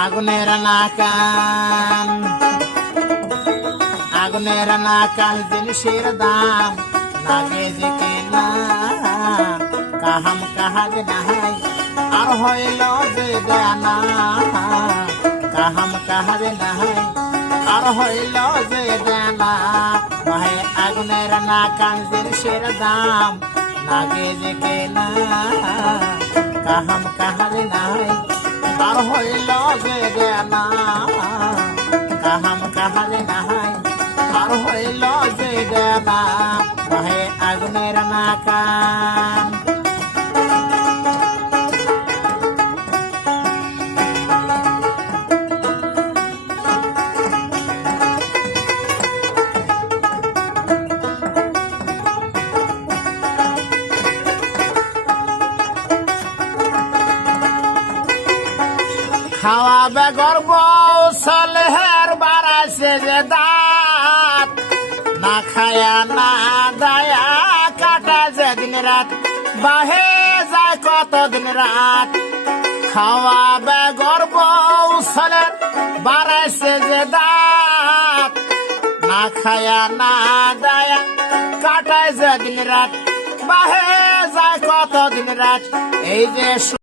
আগুনের নাকান আগুনের নাকান জিনিসের দাম লাগে যে কেনা কাহাম কাহাজ নাহাই আর হইল যে দেনা কাহাম কাহাজ নাহাই আর হইল যে দেনা ভাই আগুনের নাকান জিনিসের দাম লাগে যে কেনা কাহাম কাহাজ নাহাই আর হইল যে দেনা কাহাম কাহাজ নাহাই আর হইল যে দেনা ভাই আগুনের নাকান খাওয়া বেগর বউ সালেহের বাড়াইছে যে দাঁত না খায়া না দায়া কাটা যে দিন রাত বাহে যায় কত দিন রাত খাওয়া বেগর বউ সালের বাড়াইছে যে দাঁত না খায়া না দায়া কাটায় যে দিন রাত বাহে যায় কত দিন রাত এই যে